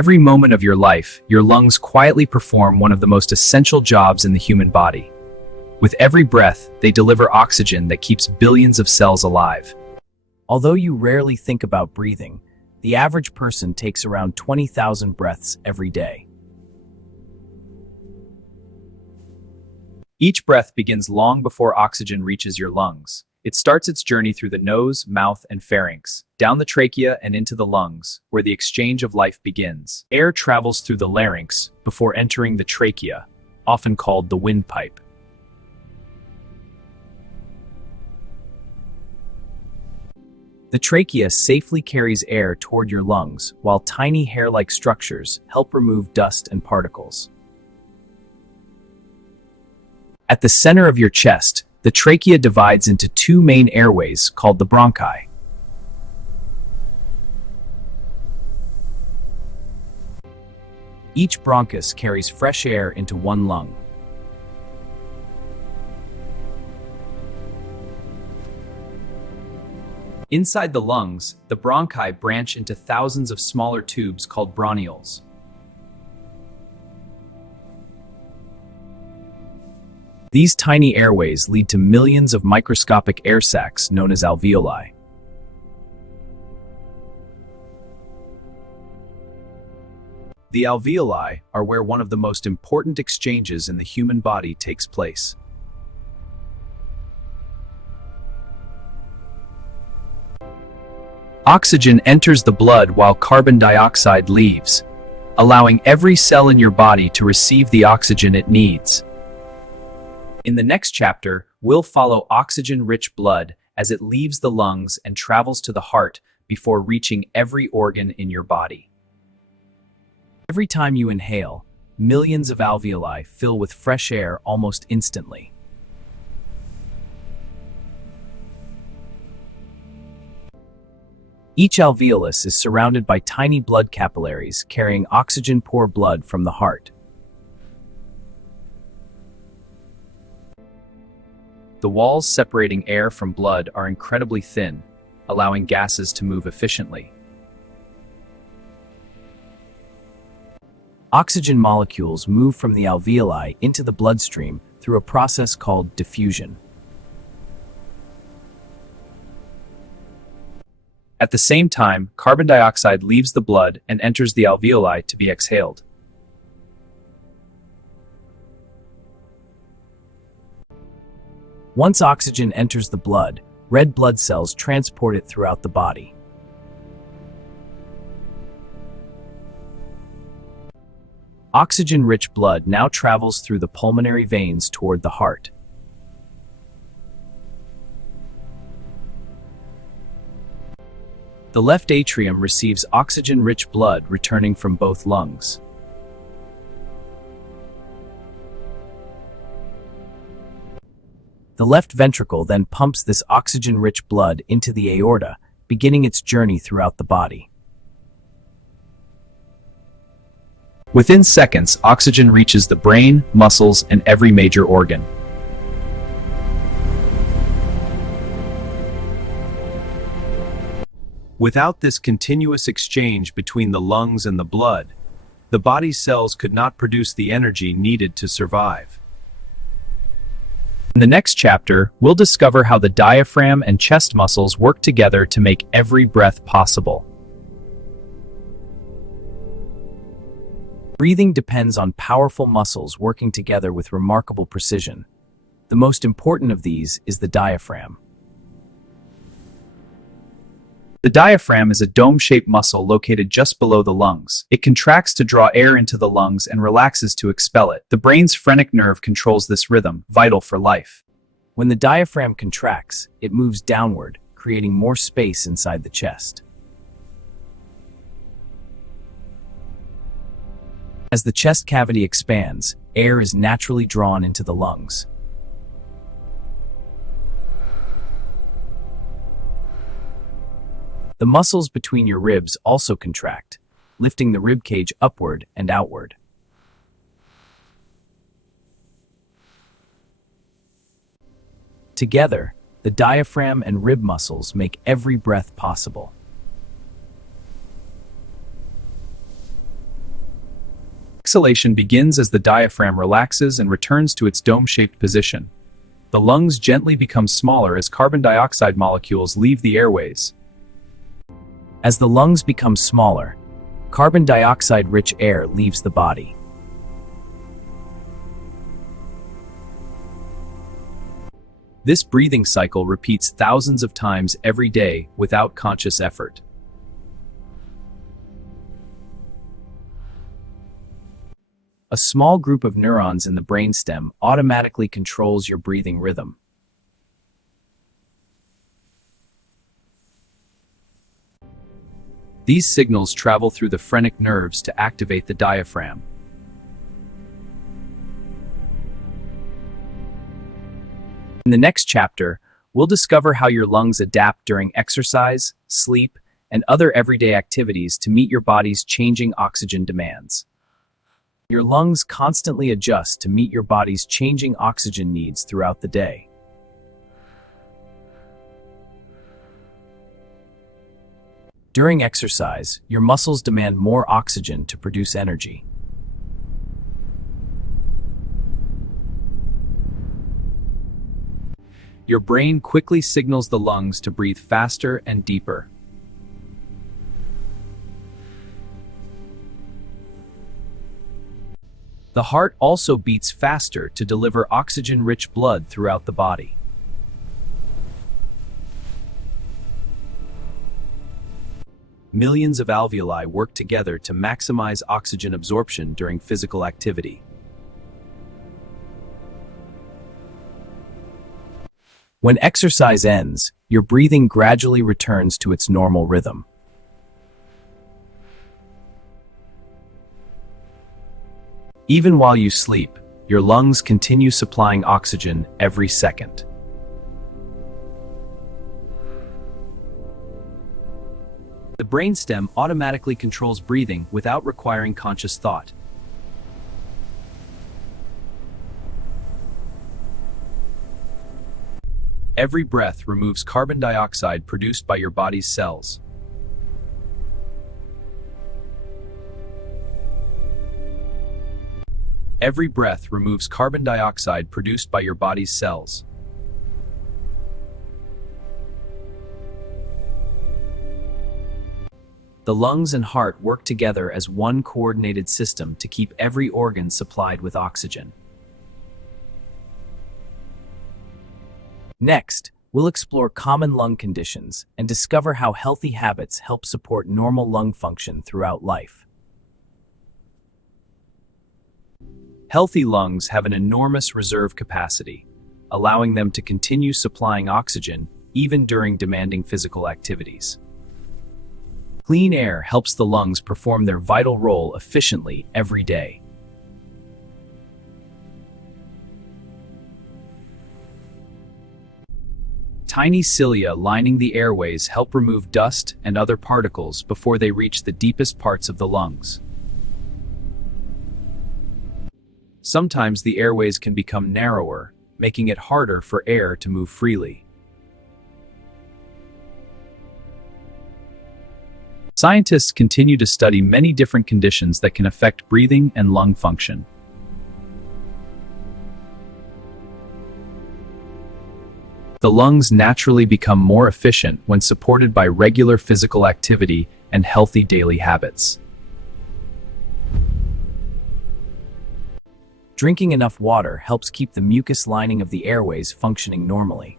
Every moment of your life, your lungs quietly perform one of the most essential jobs in the human body. With every breath, they deliver oxygen that keeps billions of cells alive. Although you rarely think about breathing, the average person takes around 20,000 breaths every day. Each breath begins long before oxygen reaches your lungs. It starts its journey through the nose, mouth, and pharynx, down the trachea and into the lungs, where the exchange of life begins. Air travels through the larynx before entering the trachea, often called the windpipe. The trachea safely carries air toward your lungs, while tiny hair-like structures help remove dust and particles. At the center of your chest, the trachea divides into two main airways called the bronchi. Each bronchus carries fresh air into one lung. Inside the lungs, the bronchi branch into thousands of smaller tubes called bronchioles. These tiny airways lead to millions of microscopic air sacs known as alveoli. The alveoli are where one of the most important exchanges in the human body takes place. Oxygen enters the blood while carbon dioxide leaves, allowing every cell in your body to receive the oxygen it needs. In the next chapter, we'll follow oxygen-rich blood as it leaves the lungs and travels to the heart before reaching every organ in your body. Every time you inhale, millions of alveoli fill with fresh air almost instantly. Each alveolus is surrounded by tiny blood capillaries carrying oxygen-poor blood from the heart. The walls separating air from blood are incredibly thin, allowing gases to move efficiently. Oxygen molecules move from the alveoli into the bloodstream through a process called diffusion. At the same time, carbon dioxide leaves the blood and enters the alveoli to be exhaled. Once oxygen enters the blood, red blood cells transport it throughout the body. Oxygen-rich blood now travels through the pulmonary veins toward the heart. The left atrium receives oxygen-rich blood returning from both lungs. The left ventricle then pumps this oxygen-rich blood into the aorta, beginning its journey throughout the body. Within seconds, oxygen reaches the brain, muscles, and every major organ. Without this continuous exchange between the lungs and the blood, the body's cells could not produce the energy needed to survive. In the next chapter, we'll discover how the diaphragm and chest muscles work together to make every breath possible. Breathing depends on powerful muscles working together with remarkable precision. The most important of these is the diaphragm. The diaphragm is a dome-shaped muscle located just below the lungs. It contracts to draw air into the lungs and relaxes to expel it. The brain's phrenic nerve controls this rhythm, vital for life. When the diaphragm contracts, it moves downward, creating more space inside the chest. As the chest cavity expands, air is naturally drawn into the lungs. The muscles between your ribs also contract, lifting the rib cage upward and outward. Together, the diaphragm and rib muscles make every breath possible. Exhalation begins as the diaphragm relaxes and returns to its dome-shaped position. The lungs gently become smaller as carbon dioxide molecules leave the airways. As the lungs become smaller, carbon dioxide-rich air leaves the body. This breathing cycle repeats thousands of times every day without conscious effort. A small group of neurons in the brainstem automatically controls your breathing rhythm. These signals travel through the phrenic nerves to activate the diaphragm. In the next chapter, we'll discover how your lungs adapt during exercise, sleep, and other everyday activities to meet your body's changing oxygen demands. Your lungs constantly adjust to meet your body's changing oxygen needs throughout the day. During exercise, your muscles demand more oxygen to produce energy. Your brain quickly signals the lungs to breathe faster and deeper. The heart also beats faster to deliver oxygen-rich blood throughout the body. Millions of alveoli work together to maximize oxygen absorption during physical activity. When exercise ends, your breathing gradually returns to its normal rhythm. Even while you sleep, your lungs continue supplying oxygen every second. The brainstem automatically controls breathing without requiring conscious thought. Every breath removes carbon dioxide produced by your body's cells. Every breath removes carbon dioxide produced by your body's cells. The lungs and heart work together as one coordinated system to keep every organ supplied with oxygen. Next, we'll explore common lung conditions and discover how healthy habits help support normal lung function throughout life. Healthy lungs have an enormous reserve capacity, allowing them to continue supplying oxygen even during demanding physical activities. Clean air helps the lungs perform their vital role efficiently every day. Tiny cilia lining the airways help remove dust and other particles before they reach the deepest parts of the lungs. Sometimes the airways can become narrower, making it harder for air to move freely. Scientists continue to study many different conditions that can affect breathing and lung function. The lungs naturally become more efficient when supported by regular physical activity and healthy daily habits. Drinking enough water helps keep the mucus lining of the airways functioning normally.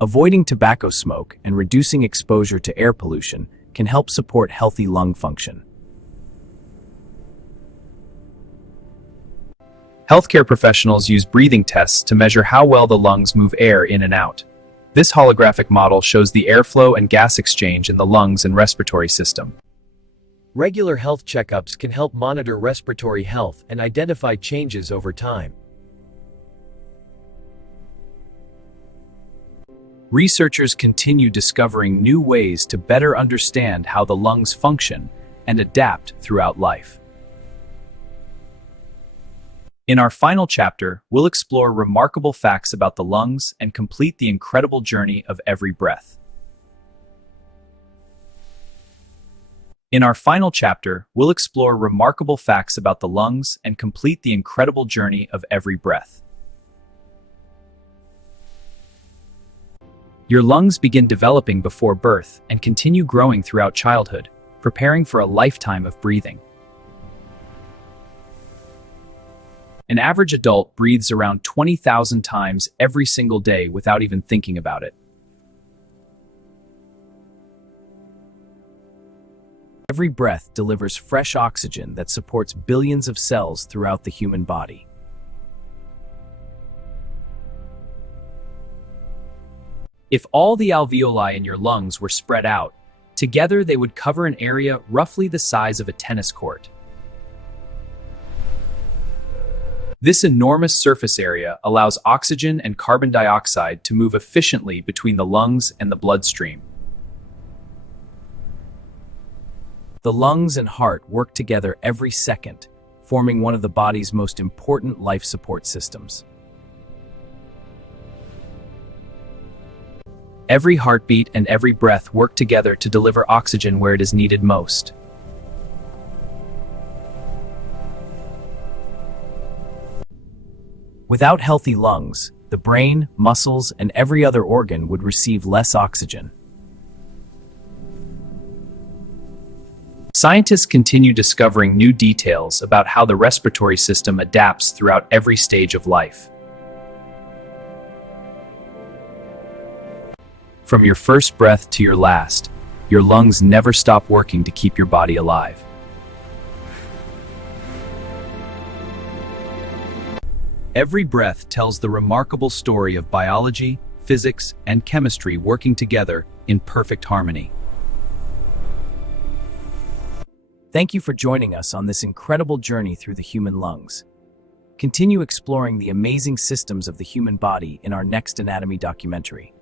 Avoiding tobacco smoke and reducing exposure to air pollution can help support healthy lung function. Healthcare professionals use breathing tests to measure how well the lungs move air in and out. This holographic model shows the airflow and gas exchange in the lungs and respiratory system. Regular health checkups can help monitor respiratory health and identify changes over time. Researchers continue discovering new ways to better understand how the lungs function and adapt throughout life. In our final chapter, we'll explore remarkable facts about the lungs and complete the incredible journey of every breath. In our final chapter, we'll explore remarkable facts about the lungs and complete the incredible journey of every breath. Your lungs begin developing before birth and continue growing throughout childhood, preparing for a lifetime of breathing. An average adult breathes around 20,000 times every single day without even thinking about it. Every breath delivers fresh oxygen that supports billions of cells throughout the human body. If all the alveoli in your lungs were spread out, together they would cover an area roughly the size of a tennis court. This enormous surface area allows oxygen and carbon dioxide to move efficiently between the lungs and the bloodstream. The lungs and heart work together every second, forming one of the body's most important life support systems. Every heartbeat and every breath work together to deliver oxygen where it is needed most. Without healthy lungs, the brain, muscles, and every other organ would receive less oxygen. Scientists continue discovering new details about how the respiratory system adapts throughout every stage of life. From your first breath to your last, your lungs never stop working to keep your body alive. Every breath tells the remarkable story of biology, physics, and chemistry working together in perfect harmony. Thank you for joining us on this incredible journey through the human lungs. Continue exploring the amazing systems of the human body in our next anatomy documentary.